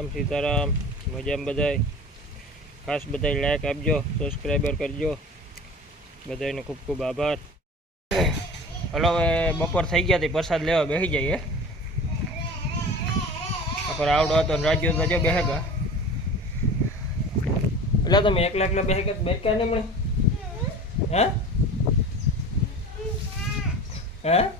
રામ રામ સીતારામ. મજામાં બધાય? ખાસ બધાય લાઈક આપજો સબસ્ક્રાઈબર કરજો. બધાયનો ખૂબ ખૂબ આભાર. હલો, હવે બપોર થઈ ગયા હતી પ્રસાદ લેવા બેસી જઈએ. આપણે આવડો ને રાજ્યો તો જો બેસે એટલે તમે એકલા એકલા બેહેગા ગયા બેઠા નહીં મળે? હે? હે?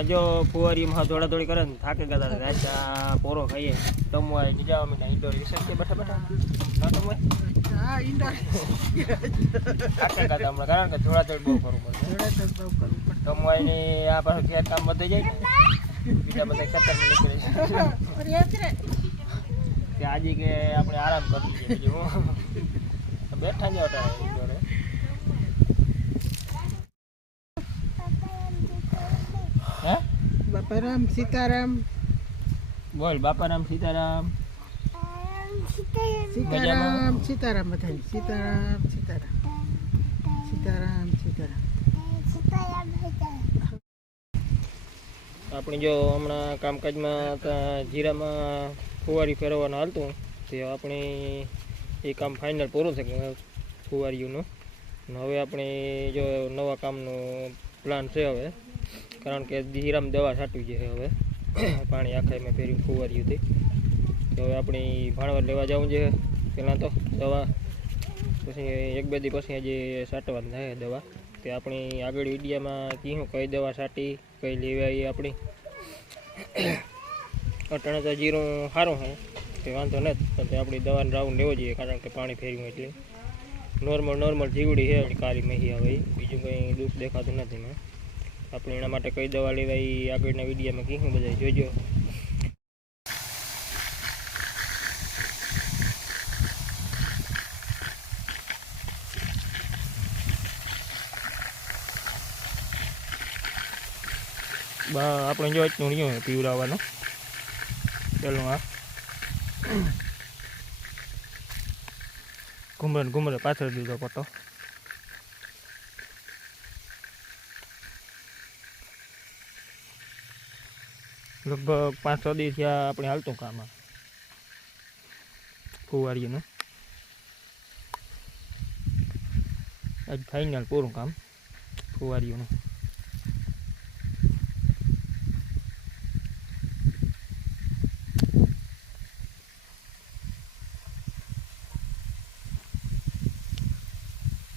હમણાં જો ફુવારીમાં દોડા દોડી કરે ને થાકી ગયા રાજા પોરો ખાઈએ. તમવાય નીજા અમે ઇન્ડોર રિસર્ચ કે બેઠા બેઠા ના તમવાય હા. ઇન્ડોર થાકી ગયા હમણાં કારણ કે થોડા થોડી બહુ કરવું પડે. તમવાયની આ પાછું ખેત કામ વધી જાય ને બીજા બધા ખેતરમાં નીકળે છે. કે આજે કે આપણે આરામ કરી દઈએ બેઠા જ હતા ઇન્ડોરે હે બાપારામ સીતારામ. બોલ બાપારામ સીતારામ. સીતારામ. સીતારામ બધા સીતારામ સીતારામ સીતારામ. સીતારામ આપણે જો હમણાં કામકાજમાં જીરામાં ફુવારી ફેરવવાનું હાલતું તે આપણે એ કામ ફાઇનલ પૂરું છે ફુવારીઓનું. હવે આપણે જો નવા કામનું પ્લાન છે હવે. કારણ કે ધીરામ દવા છાંટવી છે હવે. પાણી આખા મેં ફેર્યું હતી તો. હવે આપણી ભાણવર લેવા જવું છે પહેલાં તો દવા. પછી એક બે દી પછી હજી છાંટવાની થાય દવા. તે આપણી આગળ વિડીયામાં કીધું કઈ દવા છાંટી, કઈ લેવાય આપણી. અટાણે તો જીરું સારું છે તે વાંધો નથી. પણ તે આપણી દવાનો રાઉન્ડ લેવો જોઈએ, કારણ કે પાણી ફેર્યું એટલે. નોર્મલ નોર્મલ જીવડી છે, કાળી મહી આવે. બીજું કંઈ દુઃખ દેખાતું નથી મેં આપણે એના માટે કઈ દવા લેવાય ઈ આગળના વિડીયામાં કીધું બધા જોજો. બા, આપણે જો રહ્યું પીવડાવવાનું. પેલું આ. ઘુમરે ઘુમરે પાછળ દીધો પટ્ટો. લગભગ પાંચ છ દિવસ આપણે હાલતું કામ આ. ફુવારીનું. આજ ફાઇનલ પૂરું કામ ફુવારીઓનું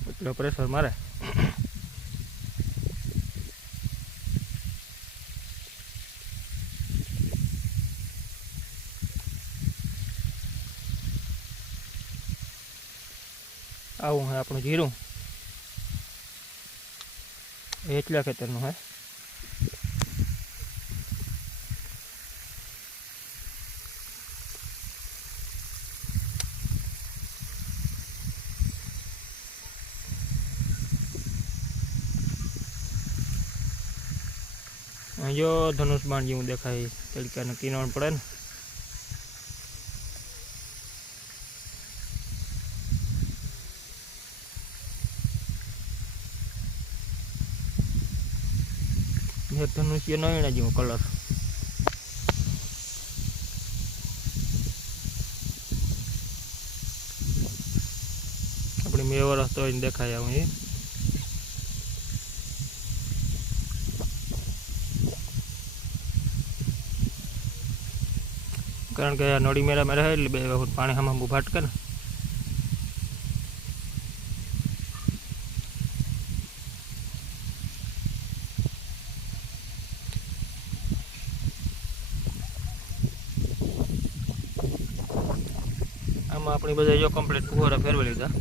એટલો પ્રેશર મારે? આવું હે આપણું જીરું. એટલા ખેતરનું હે. જો ધનુષ બાણ જેવું દેખાય, તડકાનો કિરણ પડે ને. ધનુષ્ય નયણા જેવો કલર આપણે મેં વરસ તો દેખાય આવું એ કારણ કે આ નળી મેળા રહે એટલે બે વખત પાણી હમ હમ ફાટકે આપણી બધા જો કમ્પ્લીટ ફુવારા ફેરવી લીધા.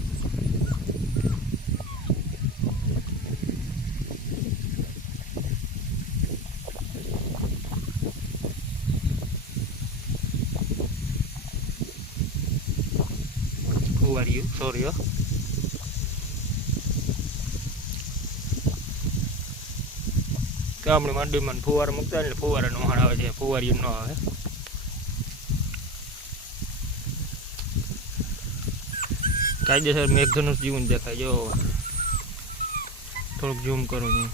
ફુવારીઓ સોરીઓ ગામની મંડીમાં ફુવારા મૂકતા એટલે ફુવારા નો આવે છે, ફુવારીઓ ન આવે. કાયદેસર મેઘધનુષ જીવન દેખાય. જો થોડુંક ઝૂમ કરું છું.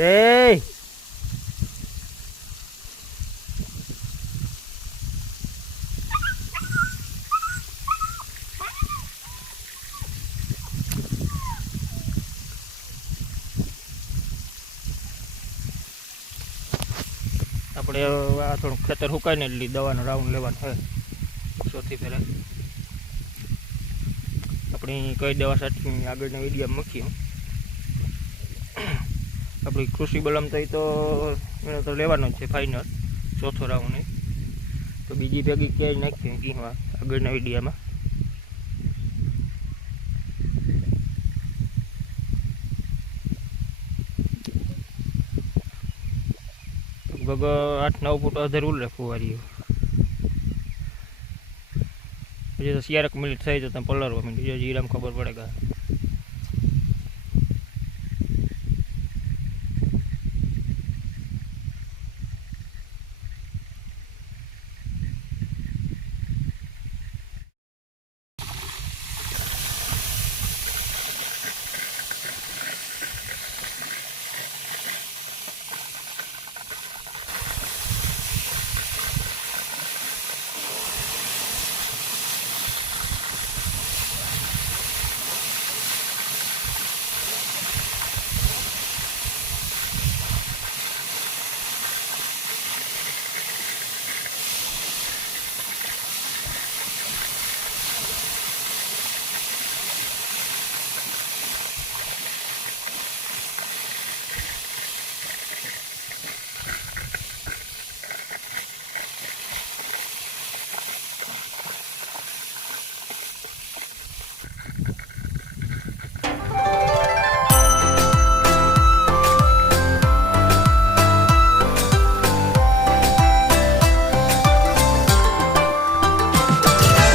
એ આપણે આ થોડું ખેતર સુકાય ને એટલી દવાનો રાઉન્ડ લેવાનો હોય. સૌથી પહેલાં. આપણી કઈ દવા સાથે આગળના વીડિયો મૂકીએ આપણી કૃષિ બલમ તો તો એને તો લેવાનો જ છે ફાઇનલ ચોથો રાઉન્ડ તો બીજી ભેગી ક્યાંય નાખી કીમાં આગળના વિડીયામાં. લગભગ આઠ નવ ફૂટ અધર ઉલે ફુવારીઓ. પછી તો શિયાળક મિનિટ થઈ તો તમે પલળવા માંડી જો જીરામ ખબર પડે કે